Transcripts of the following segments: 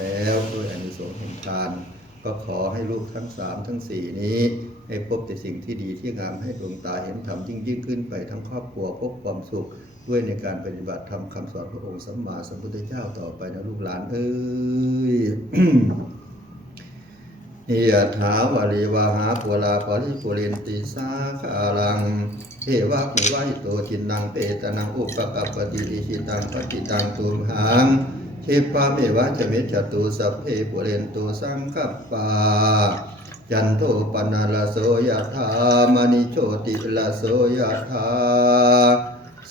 แล้วด้วยอานิสงส์แห่งทานก็ขอให้ลูกทั้งสามทั้งสี่นี้ ให้พบแต่สิ่งที่ดีที่งามให้ดวงตาเห็นธรรมยิ่งยิ่งขึ้นไปทั้งครอบครัวพบความสุข ด้วยในการปฏิบัติธรรมคำสอนพระองค์สัมมาสัมพุทธเจ้าต่อไปนะลูกหลานเอ้ยนิยถาวาริวาหาปุราปริปุเรนติสาคาลังเทวะมุวาหิโตจินนังเปตนังอุปกัปปติอิชิตังปฏิตังตุมหัง ทปาเมวะจะมจจตุสัพเพปุเรนตุสังกัปปาจันโทปนาลโสยธามณิโชติลโสยธา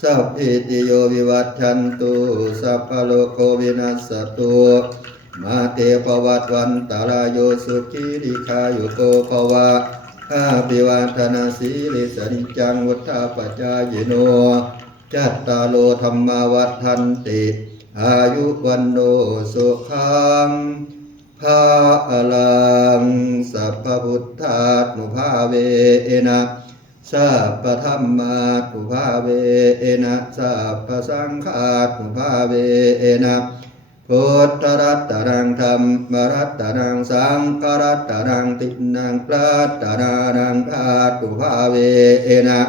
สัพพิติโยวิวัตชันตุสัพพะโลโควินัสตุมาเตปวัตวันตารายโยสุขีริคายุโกภวะข้าปิวัฒนาสีริสันจังวุฒาปจายโนจัตตาโลธรรมาวัฏทันติ อายุวันโนสุขังภาลังสัพพุทธานุภาเวนะสัพพธรรมานุภาเวนะสัพพสังฆานุภาเวนะพุทธรัตตรังธรรมรัตตรังสังฆรัตตรังตินังพระตตรานังธาตุภาเวนะ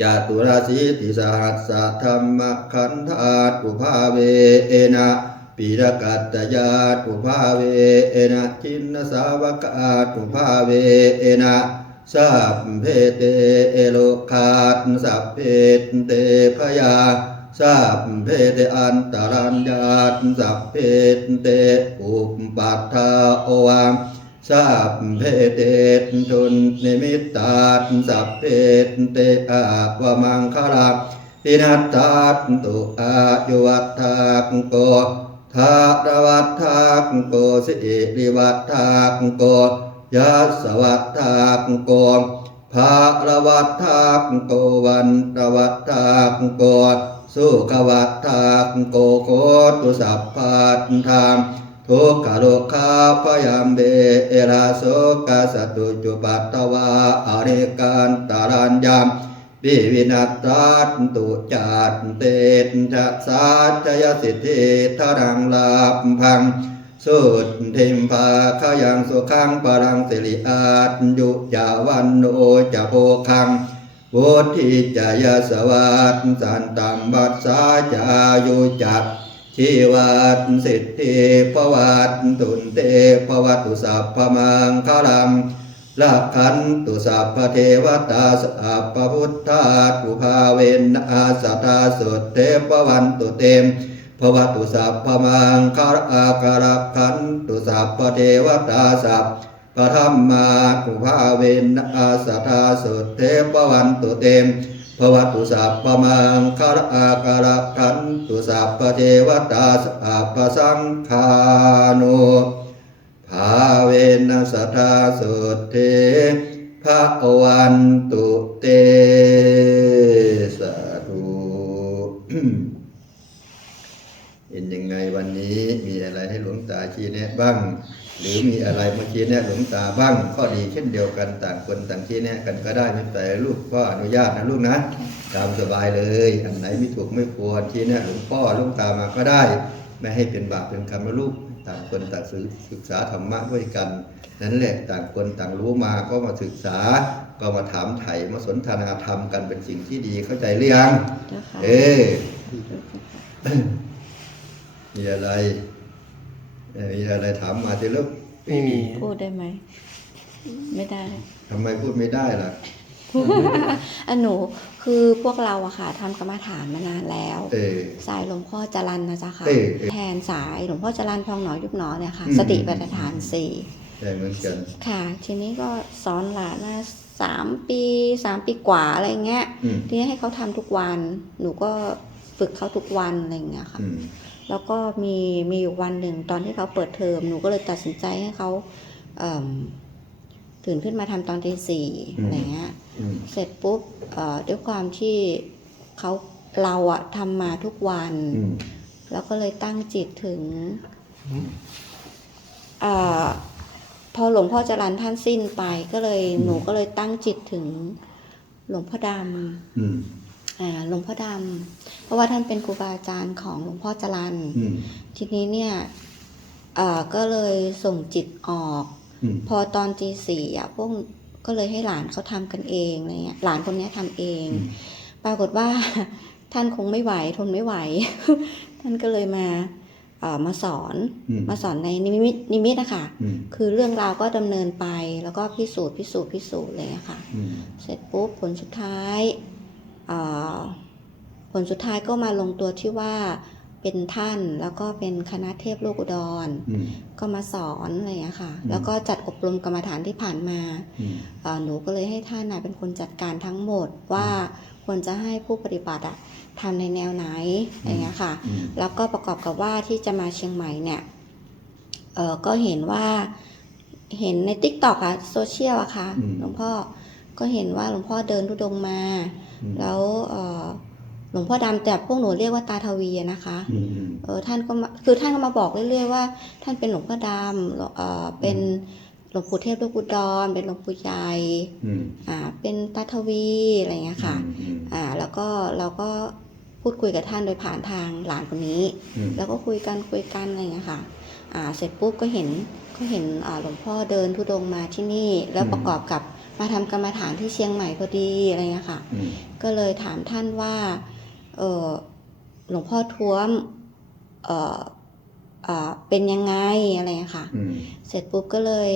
จตุราสีติสหัสสะธรรมขันธาตุภาเวนะปีรกัตตยาตุภาเวนะชินสาวกาตุภาเวนะสัพเพเตเอโลคาตสัพเพเตพยาสัพเพเตอันตรัญญาสัพเพเตอุปปัฏฐาโอวัง สัพเพเตทุนนิมิตตาสัพเพเตอาวมังคลาปินัตตาตุอายุวัฏฐากโกทาตวัฏฐากโกสิริวัฏฐากโกยัสวัฏฐากโกภาลวัฏทากโกวันตวัฏทากโกสุขวัฏทากโกโคตุสัพพัทธาม ทุกขโลคาพยามเบเอราโสกาสตุจุปัตตวาอเนกันตารัญญามปิวินัตตัตตุจัตเตจะสัจยสิทธิทรังลาพัง สุดทิมภาขยังสุขังปรังสิริอาตยุจาวันโนจะโพคังวุธิจายสวัสสันตัมบัสสาจายุจัก ชีวัตสิทธิภวัตตุนเตภวัตุสัพพมังคลังลักขันตุสัพพเทวตาสัพพพุทธาตุภาเวนอาสัทธาสุเทปวันตุเตมภวตุสัพพมังคารอาการขันตุสัพพเทวตาสัพพธรรมาตุภาเวนอาสัทธาสุเทปวันตุเตม ภวตุสัพพมังคารอาการขันตุสัพพเทวตาสัพพสังฆานุภาเวนสัทธาสุเทภะวันตุเตสาธุเป็นยังไงวันนี้มีอะไรให้หลวงตาชี้แนะบ้าง หรือมีอะไรมาชี้แนะหลวงตาบ้างข้อดีเช่นเดียวกันต่างคนต่างชี้แนะกันก็ได้ไม่แต่ลูกพ่ออนุญาตนะลูกนะตามสบายเลย อันไหนไม่ถูกไม่ควรชี้แนะหลวงพ่อหลวงตามาก็ได้ ไม่ให้เป็นบาปเป็นกรรมนะลูกต่างคนต่างศึกษาธรรมะด้วยกัน นั่นแหละต่างคนต่างรู้มาก็มาศึกษา ก็มาถามไถ่มาสนทนาธรรมกันเป็นสิ่งที่ดีเข้าใจหรือยังเจ้าค่ะเอ๊มีอะไร มีอะไรถามมาทีลูกไม่มีพูดได้ไหม ไม่ได้ ทำไมพูดไม่ได้ล่ะอันหนูคือพวกเราอะค่ะทำกรรมฐานมานานแล้วเออสายหลวงพ่อจรันนะจ๊ะค่ะเออเออแทนสายหลวงพ่อจรันพองหนอยุบหนอเนี่ยค่ะอืมสติปัฏฐานสี่ใช่เหมือนกันค่ะ ทีนี้ก็สอนหลานมาสามปีสามปีกว่าอะไรเงี้ยอืมทีนี้ให้เขาทำทุกวัน หนูก็ฝึกเขาทุกวันอะไรเงี้ยค่ะอืม แล้วก็มีมีอยู่วันหนึ่งตอนที่เขาเปิดเทอมหนูก็เลยตัดสินใจให้เขาเอิ่มตื่นขึ้นมาทำตอนตีสี่อะไรเงี้ยอืมเสร็จปุ๊บเอ่อด้วยความที่เขาเราอะทำมาทุกวันอืมแล้วก็เลยตั้งจิตถึงอาพอหลวงพ่อจรันท่านสิ้นไปก็เลยหนูก็เลยตั้งจิตถึงหลวงพ่อดอืมำอ่า หลวงพ่อดำเพราะว่าท่านเป็นครูบาอาจารย์ของหลวงพ่อจรันอืมทีนี้เนี่ยอ่าก็เลยส่งจิตออกอืมพอตอนตีสี่อะพวกก็เลยให้หลานเขาทำกันเองอะไรเงี้ยหลานคนเนี้ยทำเองอืมปรากฏว่าท่านคงไม่ไหวทนไม่ไหว ท่านก็เลยมาเอ่อมาสอนอืมมาสอนในนิมิตนิมิตนะคะอืมคือเรื่องราวก็ดำเนินไปแล้วก็พิสูจน์พิสูจน์พิสูจน์อะไรเลยค่ะอืมเสร็จปุ๊บผลสุดท้ายเอ่อ ผลสุดท้ายก็มาลงตัวที่ว่าเป็นท่านแล้วก็เป็นคณะเทพโลกอุดรอืมก็มาสอนอะไรอย่างเงี้ยค่ะอืมแล้วก็จัดอบรมกรรมฐานที่ผ่านมาอืมเอ่อหนูก็เลยให้ท่านน่ะเป็นคนจัดการทั้งหมดว่าควรจะให้ผู้ปฏิบัติอะทำในแนวไหนอะไรอย่างเงี้ยค่ะอืมแล้วก็ประกอบกับว่าที่จะมาเชียงใหม่เนี่ยเออก็เห็นว่าเห็นในติ๊กต็อกอะโซเชียลอะค่ะอืมหลวงพ่อ ก็เห็นว่าหลวงพ่อเดินทุดงค์มาอืมแล้วเออหลวงพ่อดำแต่พวกหนูเรียกว่าตาทวีอะนะคะอืมอืมเออท่านก็มาคือท่านก็มาบอกเรื่อยๆว่า ท่านเป็นหลวงพ่อดำหลวงเออเป็นหลวงปู่เทพลูกอุดรเป็นหลวงปู่ใหญ่อืมอ่า เป็นตาทวีอะไรอย่างเงี้ยค่ะอืมอ่า แล้วก็เราก็พูดคุยกับท่านโดยผ่านทางหลานคนนี้อืมแล้วก็คุยกันคุยกันอะไรอย่างเงี้ยค่ะอ่าเสร็จปุ๊บก็เห็นก็เห็นอ่าหลวงพ่อเดินทุดงค์มาที่นี่ แล้วประกอบกับ มาทำกรรมฐานที่เชียงใหม่พอดีอะไรเงี้ยค่ะอืมก็เลยถามท่านว่าเออหลวงพ่อท้วมเอออ่าเป็นยังไงอะไรเงี้ยค่ะอืมเสร็จปุ๊บก็เลย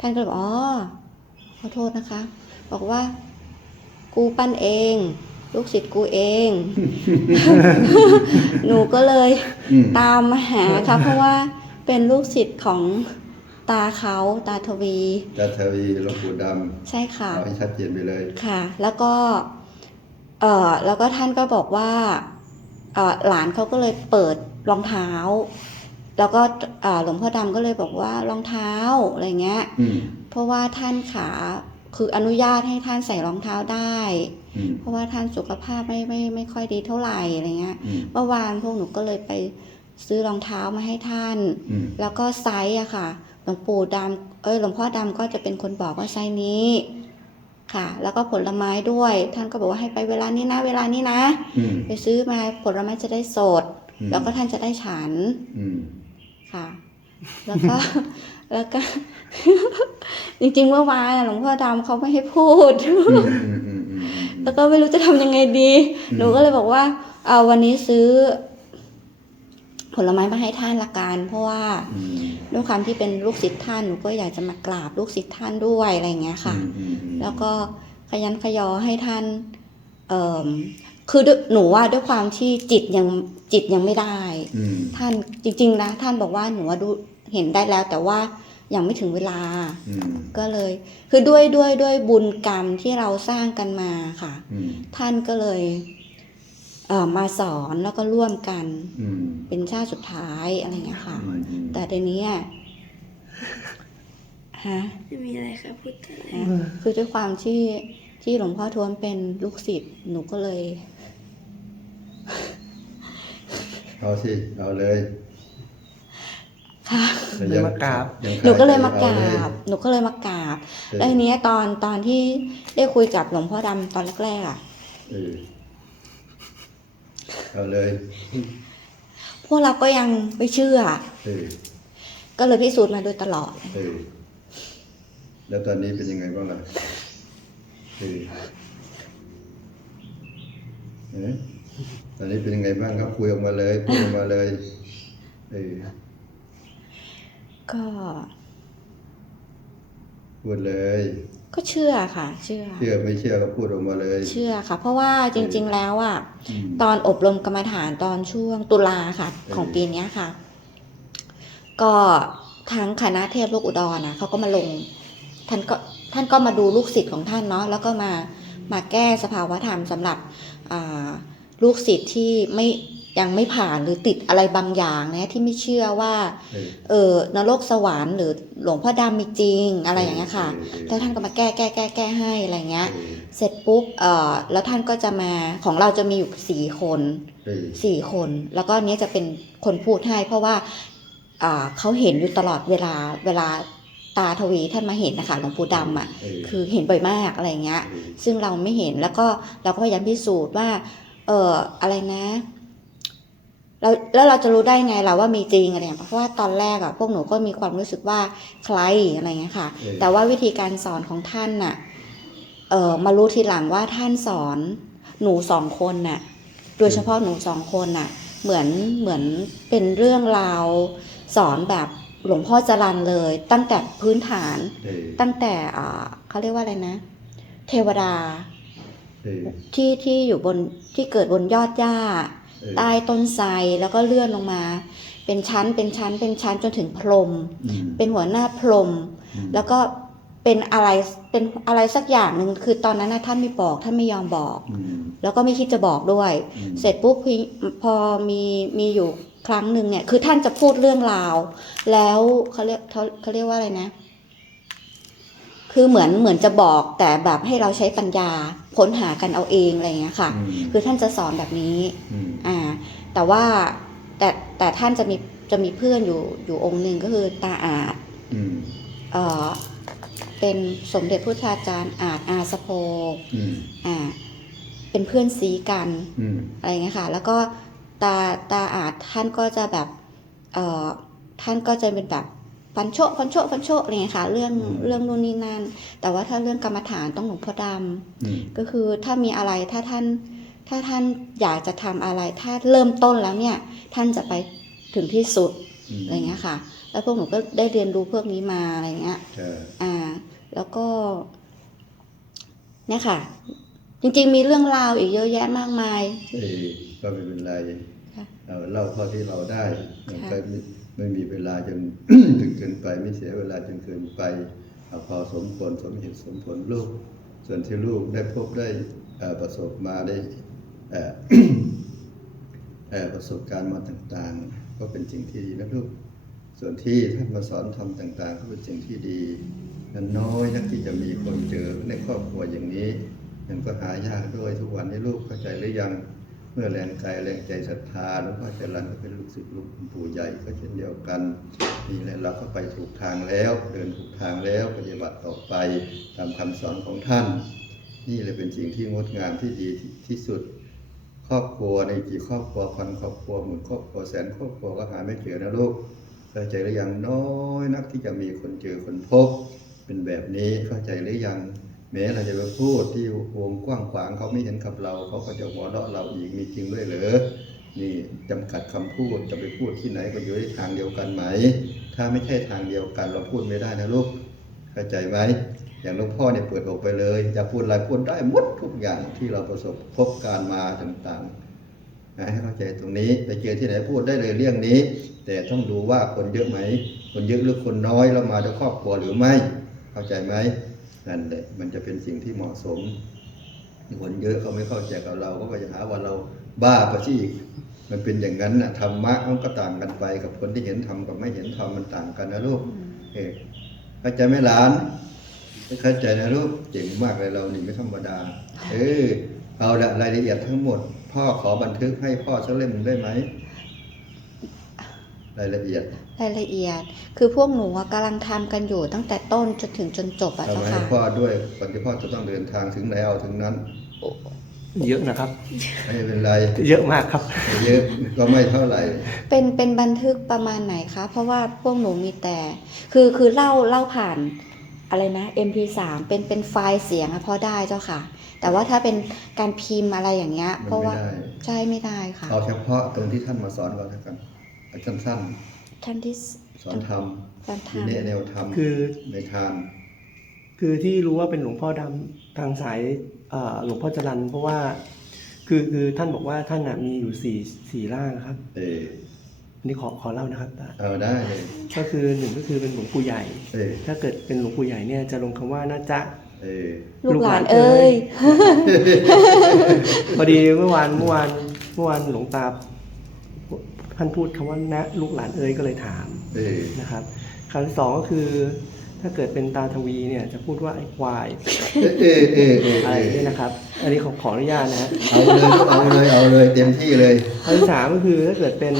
ท่านก็เลยบอกอ๋อขอโทษนะคะ บอกว่ากูปั้นเอง ลูกศิษย์กูเอง หนูก็เลยอืมตามมาหาค่ะเพราะว่าเป็นลูกศิษย์ของ ตาเขาตาทวีจัทวีหลวงปู่ดใช่ำค่ะเอาให้ชัดเจนไปเลยค่ะ แล้วก็เออแล้วก็ท่านก็บอกว่าเออหลานเขาก็เลยเปิดรองเท้า แล้วก็เอ่อหลวงพ่อดำก็เลยบอกว่ารองเท้าอะไรเงี้ยอืมเพราะว่าท่านขาคืออนุญาตให้ท่านใส่รองเท้าได้อืมเพราะว่าท่านสุขภาพไม่ไม่ไม่ค่อยดีเท่าไหร่อะไรเงี้ยอืมเมื่อวานพวกหนูก็เลยไปซื้อรองเท้ามาให้ท่านอืมแล้วก็ไซส์อะค่ะ หลวงปู่ดำเอ้ยหลวงพ่อดำก็จะเป็นคนบอกว่าไซส์นี้ค่ะ แล้วก็ผลไม้ด้วย ท่านก็บอกว่าให้ไปเวลานี้นะ เวลานี้นะอืมไปซื้อมาผลไม้จะได้สดอืมแล้วก็ท่านจะได้ฉันอืมค่ะ แล้วก็แล้วก็ จริงๆเมื่อวานอะหลวงพ่อดำเขาไม่ให้พูดอืมอืมอืมอืมอืมแล้วก็ไม่รู้จะทำยังไงดีอืมหนูก็เลยบอกว่า เอาวันนี้ซื้อ ผลไม้มาให้ท่านละกันเพราะว่าอืมด้วยความที่เป็นลูกศิษย์ท่านหนูก็อยากจะมากราบลูกศิษย์ท่านด้วยอะไรอย่างเงี้ยค่ะอืมอืมอืมแล้วก็ขยันขยอให้ท่านเอ่อคือด้วยหนูว่าด้วยความที่จิตยังจิตยังไม่ได้อืมท่านจริงๆนะท่านบอกว่าหนูว่าดูเห็นได้แล้ว แต่ว่ายังไม่ถึงเวลาอืมก็เลย คือด้วยด้วยด้วยบุญกรรมที่เราสร้างกันมาค่ะอืมท่านก็เลยเอ่อ มาสอนแล้วก็ร่วมกันอืมเป็นชาติสุดท้ายอะไรอย่างเงี้ยค่ะอืมอืมแต่เดี๋ยวนี้อะฮะไม่มีอะไรครับพูดแต่เลยอะคือด้วยความที่ที่หลวงพ่อทวมเป็นลูกศิษย์หนูก็เลยเอาสิเอาเลยค่ะแต่งเลยมากราบยังหนูก็เลยมากอราบหนูก็เลยมากราบเออแล้วทีเนี้ยตอนตอนที่ได้คุยกับหลวงพ่อดำตอนแรกๆอะ เออเอาเลย พวกเราก็ยังไม่เชื่อ เออ ก็เลยพิสูจน์มาโดยตลอด เออ แล้วตอนนี้เป็นยังไงบ้างล่ะ เออเอ๊ะตอนนี้เป็นยังไงบ้างครับ คุยออกมาเลยพูดออกมาเลย เออ ก็ พูดเลย ก็เชื่อค่ะ เชื่อ เชื่อไม่เชื่อก็พูดออกมาเลย เชื่อค่ะ เพราะว่าจริง ๆ แล้วอะอืมตอนอบรมกรรมฐานตอนช่วงตุลาค่ะเออของปีเนี้ยค่ะ ก็ทั้งคณะเทพลูกอุดรนะเขาก็มาลง ท่านก็ท่านก็มาดูลูกศิษย์ของท่านเนาะแล้วก็มามาแก้สภาวธรรมสำหรับอ่าลูกศิษย์ที่ไม่ ยังไม่ผ่านหรือติดอะไรบางอย่างนะที่ไม่เชื่อว่า เออเออนรกสวรรค์หรือหลวงพ่อดำมีจริงอะไรอย่างเงี้ยค่ะเออเออแล้วท่านก็มาแก้แก้แก้แก้ให้อะไรเงี้ยเออเสร็จปุ๊บเอ่อแล้วท่านก็จะมาของเราจะมีอยู่สี่คนเออสี่คน แล้วก็เนี้ยจะเป็นคนพูดให้ เพราะว่าอ่าเขาเห็นอยู่ตลอดเวลาเวลาตาทวีท่านมาเห็นนะคะหลวงปู่ดำอะเออคือเห็นบ่อยมากอะไรเงี้ยเออซึ่งเราไม่เห็นแล้วก็เราก็พยายามพิสูจน์ว่า เอออะไรนะ แล้วแล้วเราจะรู้ได้ไงล่ะว่ามีจริงอะไรอย่างเงี้ยเพราะว่าตอนแรกอะพวกหนูก็มีความรู้สึกว่าใครอะไรเงี้ยค่ะเออแต่ว่าวิธีการสอนของท่านน่ะเออมารู้ทีหลังว่าท่านสอนหนูสองคนน่ะ โดยเฉพาะหนูสองคนน่ะ เหมือนเหมือนเป็นเรื่องราวสอนแบบหลวงพ่อจรันเลย ตั้งแต่พื้นฐานเออตั้งแต่อ่าเขาเรียกว่าอะไรนะ เทวดาเออที่ที่อยู่บนที่เกิดบนยอดหญ้าเออ ใต้ต้นไทรแล้วก็เลื่อนลงมา เป็นชั้นเป็นชั้นเป็นชั้นจนถึงพรหมอืมเป็นหัวหน้าพรหมอืมแล้วก็เป็นอะไรเป็นอะไรสักอย่างหนึ่งคือตอนนั้นนะท่านไม่บอกท่านไม่ยอมบอกอืมแล้วก็ไม่คิดจะบอกด้วยอืมเสร็จปุ๊บพี่พอมีมีอยู่ครั้งหนึ่งเนี่ยคือท่านจะพูดเรื่องราว แล้วเขาเรียกเขาเขาเรียกว่าอะไรนะ คือเหมือนเหมือนจะบอกแต่แบบให้เราใช้ปัญญาค้นหากันเอาเองอะไรอย่างเงี้ยค่ะอืมคือท่านจะสอนแบบนี้อืมอ่าแต่ว่าแต่แต่ท่านจะมีจะมีเพื่อนอยู่อยู่องค์หนึ่งก็คือตาอาจอืมเอ่อเป็นสมเด็จพุทธาจารย์อาจอาสโพอืมอ่าเป็นเพื่อนซีกันอืมอะไรเงี้ยค่ะ แล้วก็ตาตาอาจท่านก็จะแบบเอ่อท่านก็จะเป็นแบบ ฟันโชะฟันโชะฟันโชะอะไรเงี้ยค่ะ เรื่องเรื่องนู่นนี่นั่น แต่ว่าถ้าเรื่องกรรมฐานต้องหลวงพ่อดำอืมก็คือถ้ามีอะไรถ้าท่าน ถ้าท่านอยากจะทำอะไร ถ้าเริ่มต้นแล้วเนี่ย ท่านจะไปถึงที่สุดอืมอะไรเงี้ยค่ะ แล้วพวกหนูก็ได้เรียนรู้พวกนี้มาอะไรเงี้ยเอออ่า แล้วก็ เนี่ยค่ะ จริงๆมีเรื่องราวอีกเยอะแยะมากมายเออก็ไม่เป็นไรค่ะเราเล่าเท่าที่เราได้มันค่ะก็ ไม่มีเวลาจนถึงเกินไป ไม่เสียเวลาจนเกินไปเอาพอสมควรสมเหตุสมผลลูก ส่วนที่ลูกได้พบได้ประสบมาได้ประสบการณ์มาต่างๆ ก็เป็นสิ่งที่ดีนะลูก ส่วนที่ท่านมาสอนทำต่าง ๆ ก็เป็นสิ่งที่ดีนั้นน้อยนักที่จะมีคนเจอในครอบครัวอย่างนี้มันก็หายากด้วยทุกวันนี้ลูกเข้าใจหรือยัง เมื่อแรงกายแรงใจศรัทธาหลวงพ่อจรันก็เป็นลูกศิษย์ลูกปู่ใหญ่ก็เช่นเดียวกันนี่แหละเราก็ไปถูกทางแล้ว เดินถูกทางแล้วปฏิบัติต่อไปตามคำสอนของท่าน นี่เลยเป็นสิ่งที่งดงามที่ดีที่สุด ครอบครัวในกี่ครอบครัวพันครอบครัวหมื่นครอบครัวแสนครอบครัวก็หาไม่เจอนะลูกเข้าใจหรือยังน้อยนักที่จะมีคนเจอคนพบ เป็นแบบนี้เข้าใจหรือยัง แม้เราจะไปพูดที่วงกว้างขวางเขาไม่เห็นกับเราเขาก็จะหัวเราะเราอีกมีจริงด้วยเหรอนี่จำกัดคำพูดจะไปพูดที่ไหนก็อยู่ในทางเดียวกันไหม ถ้าไม่ใช่ทางเดียวกันเราพูดไม่ได้นะลูกเข้าใจไหมอย่างหลวงพ่อเนี่ยเปิดอกไปเลยจะพูดอะไรพูดได้หมดทุกอย่างที่เราประสบพบการมาต่างๆนะให้เข้าใจตรงนี้ไปเจอที่ไหนพูดได้เลยเรื่องนี้ แต่ต้องดูว่าคนเยอะไหม คนเยอะหรือคนน้อยแล้วมาด้วยครอบครัวหรือไม่ เข้าใจไหม นั่นแหละมันจะเป็นสิ่งที่เหมาะสมคนเยอะเขาไม่เข้าใจกับเราก็จะหาว่าเราบ้าปที่อีกมันเป็นอย่างนั้นนะธรรมะมันก็ต่างกันไปกับคนที่เห็นธรรมกับไม่เห็นธรรมมันต่างกันนะลูกเออเข้าใจไหมหลานเข้าใจนะลูกเจ๋งมากเลยเรานี่ไม่ธรรมดา เออเอาละรายละเอียดทั้งหมด พ่อขอบันทึกให้พ่อสักเล่มหนึ่งได้ไหม รายละเอียด รายละเอียด คือพวกหนูอะกำลังทำกันอยู่ตั้งแต่ต้นจนถึงจนจบอะเอาเจ้ามาให้ค่ะ พ่อด้วยก่อนที่พ่อจะต้องเดินทางถึงไหนเอาถึงนั้น เยอะนะครับ ไม่เป็นไรเยอะมากครับ เยอะก็ไม่เท่าไหร่ เป็นเป็นบันทึกประมาณไหนคะ เพราะว่าพวกหนูมีแต่ คือคือเล่าเล่าผ่านอะไรนะ MP3 เป็นเป็นไฟล์เสียงอะพอได้เจ้าค่ะ แต่ว่าถ้าเป็นการพิมพ์อะไรอย่างเงี้ย มันเพราะไม่ว่าได้ ใช่ไม่ได้ค่ะ เอาเฉพาะตรงที่ท่านมาสอนก่อนแล้วกันเอา สั้นท่านที่ๆสอนธรรมการที่ทำแนะแนวธรรมคือ ในทาน คือที่รู้ว่าเป็นหลวงพ่อดำทางสายเอ่อหลวงพ่อจรันเพราะว่าคือคือท่านบอกว่าท่านน่ะมีอยู่สี่สี่ร่างครับเอออันนี้ขอขอเล่านะครับตาเอาได้เลยก็คือหนึ่งก็คือเป็นหลวงปู่ใหญ่ เออถ้าเกิดเป็นหลวงปู่ใหญ่เนี่ยจะลงคำว่าน่าจะ เออลูกหลานเอ้ย พอดีเมื่อวานเมื่อวานเมื่อวานหลวงตา ท่านพูดคำว่านะลูกหลานเอ้ยก็เลยถามเออนะครับคำที่สองก็คือ ถ้าเกิดเป็นตาทวีเนี่ยจะพูดว่าไอ้ควายเออเออเอออะไรเออเนี่ยนะครับ อันนี้ขอขออนุญาตนะฮะเอาเลยเอาเลยเอาเลยเต็มที่เลยอันที่สามก็คือถ้าเกิดเป็น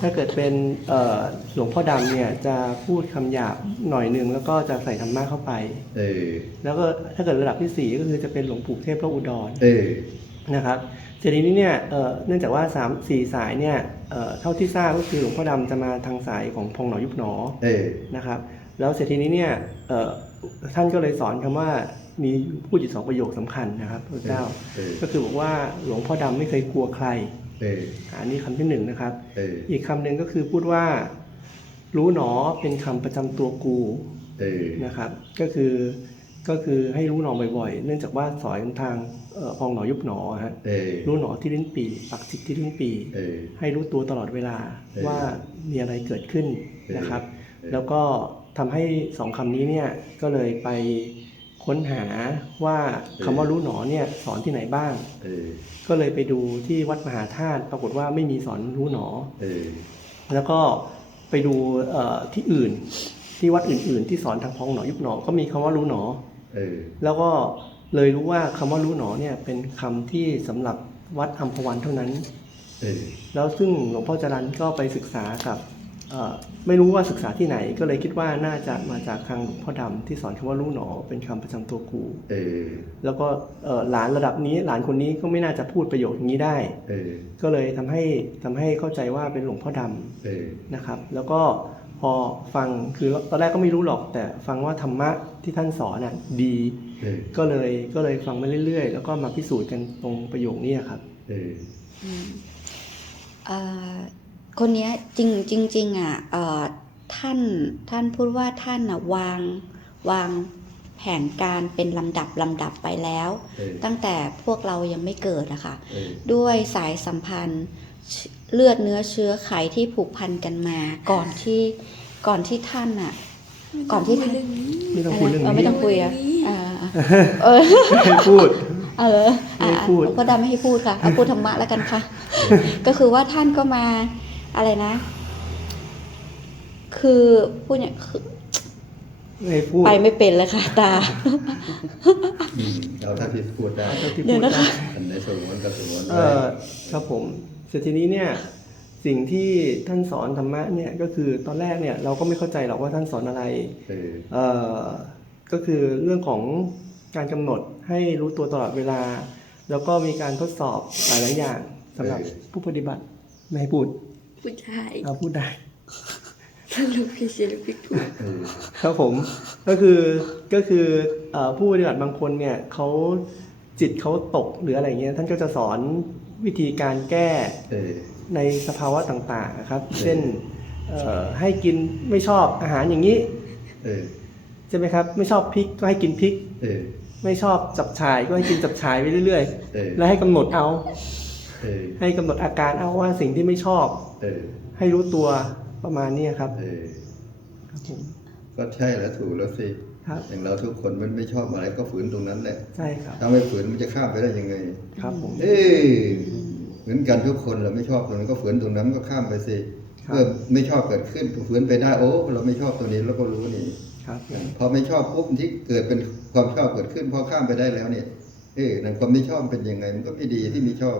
ถ้าเกิดเป็นเอ่อหลวงพ่อดำเนี่ยจะพูดคำหยาบหน่อยหนึ่งแล้วก็จะใส่ธรรมะเข้าไปเออแล้วก็ถ้าเกิดระดับที่สี่ก็คือจะเป็นหลวงปู่เทพพระอุดรเออนะครับ เสร็จทีนี้เนี่ยเอ่อเนื่องจากว่าสามสี่สายเนี่ยเอ่อเท่าที่ทราบก็คือหลวงพ่อดำจะมาทางสายของพองหนอยุบหนอเออนะครับ แล้วเสร็จทีนี้เนี่ยเอ่อท่านก็เลยสอนคำว่ามีพูดอยู่สองประโยคสำคัญนะครับพระเจ้าเออก็คือบอกว่าหลวงพ่อดำไม่เคยกลัวใครเอออันนี้คำที่หนึ่งนะครับเอออีกคำหนึ่งก็คือพูดว่า รู้หนอเป็นคำประจำตัวกูเออนะครับ ก็คือ ก็คือให้รู้หนอบ่อยๆ เนื่องจากว่าสอนทางเอ่อพองหนอยุบหนอฮะเออรู้หนอที่ลิ้นปีปักจิตที่ลิ้นปีเออให้รู้ตัวตลอดเวลาเออว่ามีอะไรเกิดขึ้นนะครับเออแล้วก็ทำให้สองคำนี้เนี่ยก็เลยไปค้นหาว่าคำว่ารู้หนอเนี่ยสอนที่ไหนบ้างเออก็เลยไปดูที่วัดมหาธาตุปรากฏว่าไม่มีสอนรู้หนอเออแล้วก็ไปดูเอ่อที่อื่นที่วัดอื่น ๆ ที่สอนทางพองหนอยุบหนอก็มีคำว่ารู้หนอเออ แล้วก็เลยรู้ว่าคำว่ารู้หนอเนี่ยเป็นคำที่สำหรับวัดอัมพวันเท่านั้นเออแล้วซึ่งหลวงพ่อจรันก็ไปศึกษากับเอ่อไม่รู้ว่าศึกษาที่ไหน ก็เลยคิดว่าน่าจะมาจากทางหลวงพ่อดำที่สอนคำว่ารู้หนอเป็นคำประจำตัวครูเออแล้วก็เอ่อหลานระดับนี้หลานคนนี้ก็ไม่น่าจะพูดประโยชน์อย่างนี้ได้เออก็เลยทำให้ทำให้เข้าใจว่าเป็นหลวงพ่อดำเออนะครับ แล้วก็ พอฟังคือตอนแรกก็ไม่รู้หรอก แต่ฟังว่าธรรมะที่ท่านสอนน่ะดีเออก็เลยก็เลยฟังมาเรื่อย ๆ แล้วก็มาพิสูจน์กันตรงประโยคนี้ครับเอออืมเอ่อคนเนี้ยจริงจริงๆอะเอ่อท่านท่านพูดว่าท่านอะวางวางแผนการเป็นลำดับลำดับไปแล้วเออตั้งแต่พวกเรายังไม่เกิดอะค่ะเออด้วยสายสัมพันธ์ เชื้อเลือดเนื้อเชื้อไขที่ผูกพันกันมา ก่อนที่ก่อนที่ท่านอะก่อนที่ท่านเรื่องนี้ไม่ต้องพูดเรื่องเออนี้ไม่ต้องคุยอะอ่าเออไม่ให้พูดเออไม่ให้พูดหลวงพ่อดำไม่ให้พูดค่ะเอาพูดธรรมะแล้วกันค่ะ ก็คือว่าท่านก็มาอะไรนะ คือพูดเนี่ยคือไม่ให้พูดไปไม่เป็นเลยค่ะ ตาอืมเราถ้าที่พูดได้เท่าที่เดี๋พูยวดนะคะได้อันไหนสมวนก็สมวนเออครับผม เสร็จทีนี้เนี่ยสิ่งที่ท่านสอนธรรมะเนี่ยก็คือตอนแรกเนี่ยเราก็ไม่เข้าใจหรอกว่าท่านสอนอะไรเออเอ่อก็คือเรื่องของการกำหนดให้รู้ตัวตลอดเวลา แล้วก็มีการทดสอบหลายๆอย่างสำหรับผู้ปฏิบัติไม่ให้พูดผู้ชายเอาพูดได้สรุปพี่ศิลปิถูกเออครับผมก็คือก็คือเอ่อผู้ปฏิบัติบางคนเนี่ยเขาจิตเขาตกหรืออะไรเงี้ยท่านก็จะสอน วิธีการแก้เออ ในสภาวะต่างๆนะครับ เช่นเอ่อให้กินไม่ชอบอาหารอย่างนี้เออ ใช่ไหมครับ ไม่ชอบพริกก็ให้กินพริก เออ ไม่ชอบจับฉ่ายก็ให้กินจับฉ่ายไปเรื่อยเออ ๆ แล้วให้กำหนดเอา เออ ให้กำหนดอาการเอาว่าสิ่งที่ไม่ชอบ เออ ให้รู้ตัวประมาณนี้ครับเออ ครับผมก็ใช่แล้วถูกแล้วสิ ครับอย่างเราทุกคนมันไม่ชอบอะไรก็ฝืนตรงนั้นแหละใช่ครับถ้าไม่ฝืนมันจะข้ามไปได้ยังไง ครับผมเอ้ยเหมือนกันทุกคนเราไม่ชอบตรงนั้นก็ฝืนตรงนั้นก็ข้ามไปสิครับเมื่อไม่ชอบเกิดขึ้นฝืนไปได้โอ้เราไม่ชอบตัวนี้แล้วก็รู้นี่ครับผมพอไม่ชอบปุ๊บที่เกิดเป็นความชอบเกิดขึ้นพอข้ามไปได้แล้วเนี่ยเออนั่นความไม่ชอบเป็นยังไง มันก็ไม่ดีที่ไม่ชอบ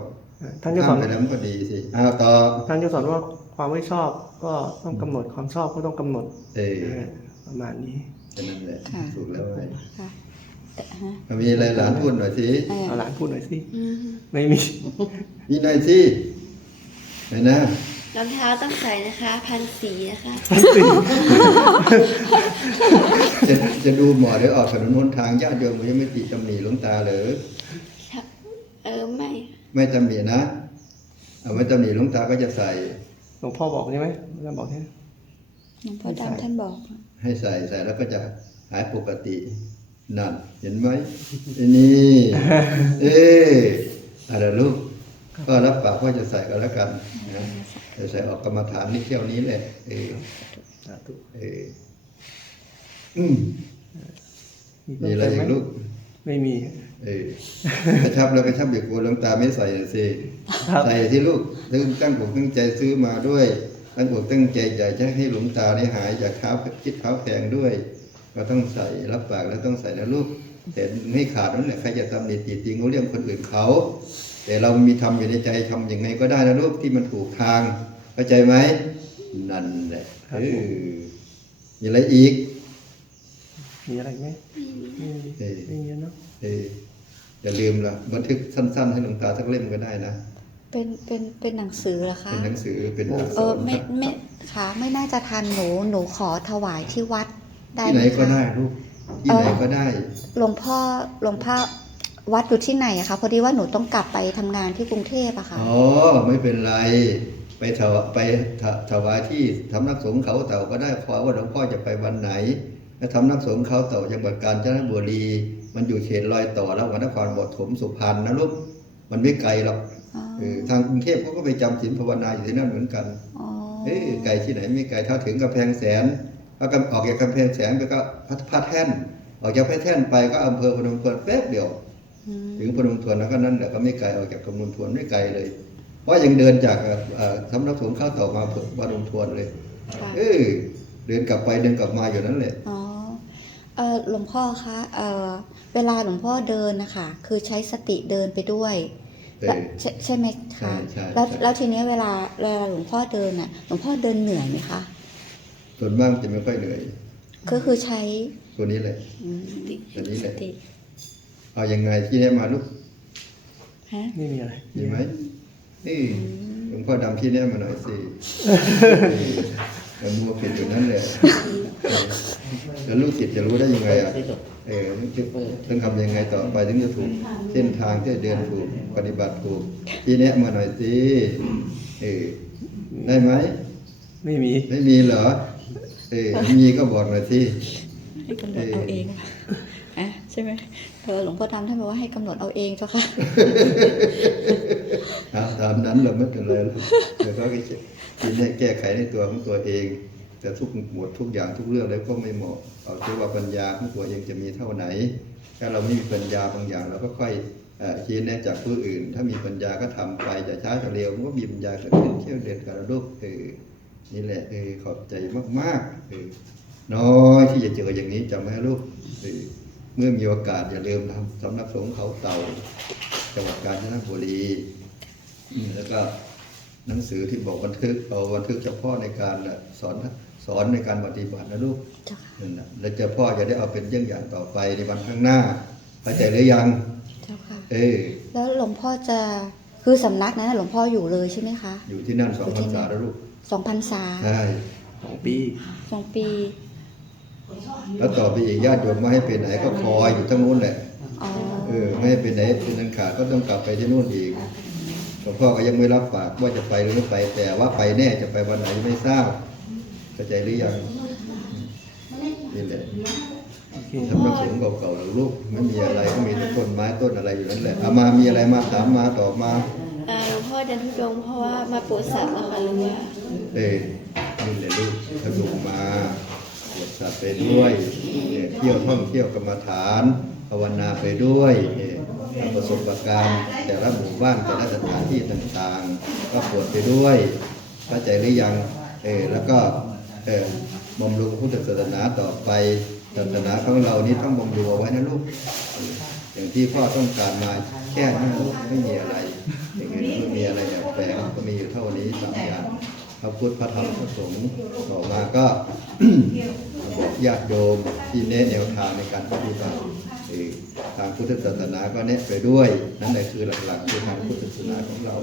ท่านจะสข้าอมนไปแล้วมันก็ดีสิอ้าวต่อท่านจะสอนว่าความไม่ชอบก็ต้องกำหนดความชอบก็ต้องกำหนดเออเออประมาณนี้แค่นั้นแหละค่ะ ถูกแล้วไงค่ะแต่ฮะมีอะไรหลานพูดหน่อยสิเออเอาหลานพูดหน่อยสิ อืมไม่มีมีหน่อยสิไหนนะ รองเท้าต้องใส่นะคะ พันสีนะคะ จะจะดูหมอหรือออกถนนหนทางญาติโยมยังไม่ติดตำหนิหลวงตาเหรอเออไม่ไม่ตำหนินะเอาไม่ตำหนิหลวงตาก็จะใส่ หลวงพ่อบอกใช่ไหมหลวงพ่อบอกใช่ไหม หลวงพ่อดำท่านบอก ให้ใส่ใส่แล้วก็จะหายปกตินั่น เห็นไหมไอ้นี่เอ๊ะอะไรลูกก็รับปากว่าจะใส่ก็แล้วกันนะจะใส่ออกกรรมฐานนี่เที่ยวนี้แหละเออสาธุเอออืมมีอะไรอีกลูกไม่มี เออกระชับแล้วกระชับอย่ากลัวหลวงตาไม่ใส่น่ะสิครับใส่ที่ลูกตั้งตั้งอกตั้งใจซื้อมาด้วย ตั้งอกตั้งใจอยากจะให้หลวงตาได้หายจากเท้าคิดเท้าแพงด้วย ก็ต้องใส่รับปากแล้วต้องใส่นะลูกแต่ไม่ขาดนั่นแหละใครจะตำหนิติติงเขาเรื่องคนอื่นเขา แต่เรามีทำอยู่ในใจทำยังไงก็ได้นะลูกที่มันถูกทางเข้าใจไหมนั่นแหละครับเอผมอมีอะไรอีก มีอะไรไหมไม่มีเออไม่มีเนาะเอออย่าลืมละบันทึกสั้น ๆ ให้หลวงตาสักเล่มก็ได้นะ เป็นเป็นเป็นหนังสือเหรอคะเป็นหนังสือเป็นอักษเออรไม่ไม่ค่ะไม่น่าจะทันหนูหนูขอถวายที่วัดได้ที่ไหไหมนก็คะได้ลูกที่ไหนก็ได้หลวงพ่อหลวงพ่อวัดอยู่ที่ไหนอะคะพอดีว่าหนูต้องกลับไปทำงานที่กรุงเทพอะค่ะอ๋อไม่เป็นไรไปถวไปถถวายที่ทำนักสงฆ์เขาเต่าก็ได้ขอว่าหลวงพ่อจะไปวันไหนแล้วทำนักสงฆ์เขาเต่าจังหวัดกาญจนบุรี มันอยู่เขตรอยต่อแล้ววันนครปฐมสุพรรณนะลูกมันไม่ไกลหรอกอ๋อเออ ทางกรุงเทพเขาก็ไปจำศีลภาวนาอยู่ที่นั่นเหมือนกันอ๋อเอ้ยไกลที่ไหนไม่ไกลถ้าถึงกำแพงแสนถ้ากำออกจากกำแพงแสนไปก็พัดพัดแท่น ออกจากพัดแท่นไปก็อำเภอพนมทวนแป๊บเดียวอืมถึงพนมทวนแล้วก็นั่นแหละก็ไม่ไกลออกจากพนมทวนไม่ไกลเลย เพราะยังเดินจากเอ่อเอ่อสำนักสงฆ์ข้าวเต่ามาพนมทวนเลยค่ะเออเดินกลับไปเดินกลับมาอยู่นั่นแหละอ๋อเออหลวงพ่อคะเออเวลาหลวงพ่อเดินนะคะคือใช้สติเดินไปด้วยเอแล้วอ ใช่ใช่ไหมใช่คะใช่แล้วใช่แล้วทีเนี้ยเวลาเวลาหลวงพ่อเดินน่ะหลวงพ่อเดินเหนื่อยไหมคะส่วนมากจะไม่ค่อยเหนื่อย ก็คือใช้ตัวนี้เลยอืมตัวนี้สเลยติเอายังไงที่นี้มาลูกฮะไม่มีอะไรมีไหมนี่หลวงพ่อดำที่นี้มาหน่อยสิมันมัวผิดอยู่นั่นแหละเออแล้วลูกศิษย์จะรู้ได้ยังไงอะ เออต้องทำยังไงต่อไปถึงจะถูกเส้นทางที่จะเดินถูกปฏิบัติถูกที่แนะมาหน่อยสิเออได้ไหมไม่มีไม่มีเหรอเออมีก็บอกหน่อยสิให้กำหนดเอาเองอะใช่ไหมเออหลวงพ่อทำท่านบอกว่าให้กำหนดเอาเองเจ้าค่ะเอาตามนั้นเราไม่เป็นไรหรอกเดี๋ยวก็ทีนี้แก้ไขในตัวของตัวเอง แต่ทุกหมวดทุกอย่างทุกเรื่องแล้วก็ไม่เหมาะเอาที่ว่าปัญญาของตัวเองจะมีเท่าไหน ถ้าเราไม่มีปัญญาบางอย่างเราก็ค่อยอชี้แนะจากผู้อื่น ถ้ามีปัญญาก็ทำไปจะช้าจะเร็วมันก็มีปัญญาเกิดขึ้นเที่ยวเดินกับลูกเออนี่แหละเออขอบใจมากๆเออน้อยที่จะเจออย่างนี้จำไว้ให้ลูกเออเมื่อมีโอกาสอย่าลืมทำสำนักสงฆ์เขาเต่าจังหวัดกาญจนบุรีอืมแล้วก็หนังสือที่บอกบันทึกเอาบันทึกเฉพาะในการสอน สอนในการปฏิบัตินะลูกเจ้าค่ะนั่นนะแล้วเจ้าพ่อจะได้เอาเป็นเยี่ยงอย่างต่อไปในวันข้างหน้าเข้าใจหรือยังเจ้าค่ะเออแล้วหลวงพ่อจะคือสำนักนั้นนะหลวงพ่ออยู่เลยใช่ไหมคะ อยู่ที่นั่นสองพรรษาแล้วลูกสองพันษาใช่สองปีสองปี แล้วต่อไปอีกญาติโยมไม่ให้ไปไหนก็คอยอยู่ทั้งนู้นแหละอ๋อเออไม่ให้ไปไหนเป็นอันขาดก็ต้องกลับไปที่นู่นอีกหลวงพ่อก็ยังไม่รับปากว่าจะไปหรือไม่ไปแต่ว่าไปแน่จะไปวันไหนไม่ทราบ เข้าใจหรือยังนี่แหละโอเคสำนักสงฆ์เก่าๆหรือลูกไม่มีอะไรก็มีแต่ต้นไม้ต้นอะไรอยู่นั่นแหละเอามามีอะไรมาถามมาตอบมาเอ่อหลวงพ่อเดินทุดงค์เพราะว่ามาโปรดสัตว์นะคะหรือว่าเอ้ยนี่แหละลูกสนุกมาปวดสัตว์ไปด้วยเนี่ยเที่ยวท่องเที่ยวกรรมฐานภาวนาไปด้วยเนี่ยทำประสบการณ์แต่ละหมู่บ้านแต่ละสถานที่ต่างๆ ก็ปวดไปด้วยเข้าใจหรือยังเออแล้วก็ เออบำรุงพุทธศาสนาต่อไปศาสนาของเรานี่ต้องบำรุงเอาไว้นะลูกอย่างที่พ่อต้องการมาแค่นั้นลูกไม่มีอะไร อย่างเงี้ยไม่มีอะไรแอบแฝงก็มีอยู่เท่านี้สามอย่างพระพุทธพระธรรมพระสงฆ์ต่อมาก็บอกญาติโยมที่แนะแนวทางในการปฏิบัติทางพุทธศาสนาก็แนะไปด้วย นั่นแหละคือหลักๆคือทางพุทธศาสนาของเรา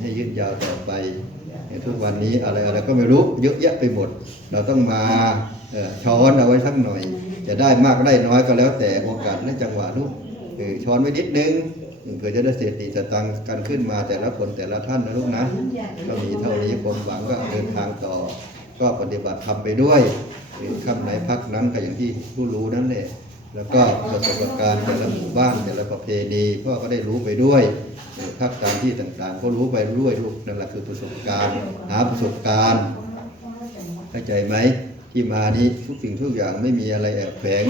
ให้ยืดยาวต่อไป ทุกวันนี้อะไรอะไรก็ไม่รู้เยอะแยะไปหมด เราต้องมาช้อนเอาไว้สักหน่อย จะได้มากได้น้อยก็แล้วแต่โอกาสและจังหวะลูกเออช้อนไว้นิดนึงเพื่อจะได้เศรษฐีสตังกันขึ้นมาแต่ละคนแต่ละท่านนะลูกนะก็มีเท่านี้ความหวังก็เดินทางต่อ ก็ปฏิบัติทำไปด้วยหรือคำไหนพักนั้นก็อย่างที่ผู้รู้นั่นแหละ แล้วก็ประสบการณ์แต่ละหมู่บ้านแต่ละประเพณีก็ก็ได้รู้ไปด้วยเออพักตามที่ต่างๆ ก็รู้ไปด้วยลูกนั่นแหละคือประสบการณ์ หาประสบการณ์เข้าใจไหมที่มานี้ทุกสิ่งทุกอย่างไม่มีอะไรแอบแฝง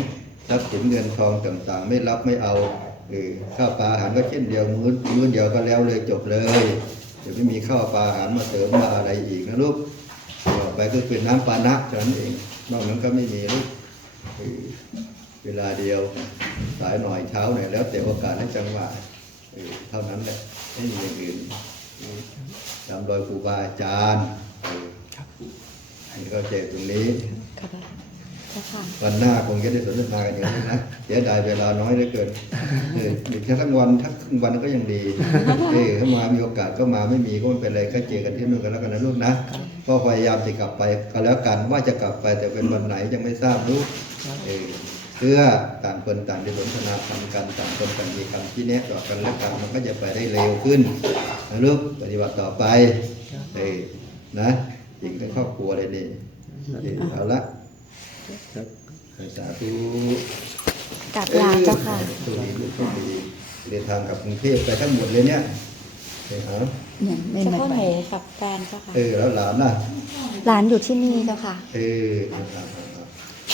ทรัพย์สินเงินทองต่างๆ ไม่รับไม่เอาเออข้าวปลาอาหารก็เช่นเดียวมื้อมื้อเดียวก็แล้วเลยจบเลยเดี๋ยวไม่มีข้าวปลาอาหารมาเสริมมาอะไรอีกนะลูกต่อไปก็เป็นน้ำปานะเท่านั้นเองนอกนั้นก็ไม่มีลูก เวลาเดียวสายหน่อยเช้าหน่อยแล้วแต่โอกาสและจังหวะเท่านั้นแหละไม่มีอย่างอื่นตามรอยครูบาอาจารย์เออครับให้เข้าใจตรงนี้วันหน้าคงจะได้สนทนากันอย่างนี้นะเสียดายเวลาน้อยเหลือเกินเอออีกแค่ทั้งวันทั้งคึ่งวันก็ยังดีเออถ้ามามีโอกาสก็มาไม่มีก็ไม่เป็นไรก็เจอกันที่นู่นกันแล้วกันนะลูกนะก็พยายามจะกลับไปก็แล้วกันว่าจะกลับไปแต่เป็นวันไหนยังไม่ทราบลูกเออ เพื่อต่างคนต่างได้สนทนาธรรมกันต่างคนต่างมีคำที่แนะต่อกันและกันมันก็จะไปได้เร็วขึ้นนะลูกปฏิบัติต่อไปเออนะอีกทั้งครอบครัวเลยนี่เออเอาละครับสาธุกราบลาเจ้าค่ะโชคดีลูกโชคดีเดินทางกลับกรุงเทพไปทั้งหมดเลยเนี่ยเออเอาเนี่ยไม่เฉไม่พาะไปหนูกับแฟนเจ้าค่ะเออแล้วหลานน่ะร้านอยู่ที่นี่เจ้าค่ะเออ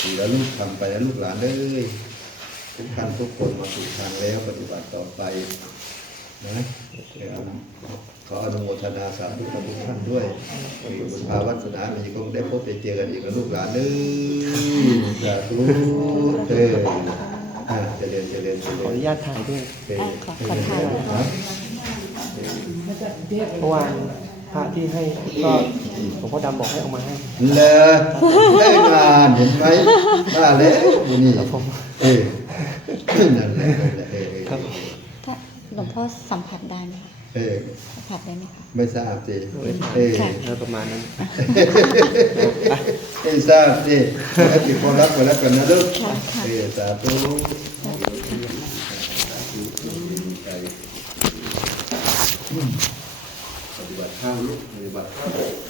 ดีแล้วลูกทำไปแล้วลูกหลานเอ้ยทุกท่านทุกคนมาถูกทางแล้วปฏิบัติต่อไปนะเออขออนุโมทนาสาธุกับทุกท่านด้วยเออบุญภาวัสนามีคงได้พบได้เจอกันอีกนะลูกหลานเอ้ยสาธุเอออ่าเจริญเจริญเจขริออญนุญาตถ่ายด้วยเออขอขอถ่ายครับเมื่อวาน พระที่ให้ก็หลวงพ่อดำบอกให้เอามาให้เลยได้งานเห็นไหมมาแล้ววันนี้ครับผมเออนั่นแหละนั่นแหละเออเออครับถ้าหลวงพ่อสัมผัสได้ไหมคะเออสัมผัสได้ไหมคะไม่ทราบสิไม่ทราบเออค่ะแล้วประมาณนั้นไม่ทราบสิให้ติดความรักไว้แล้วกันนะลูกค่ะค่ะเออสาธุ ปฏิ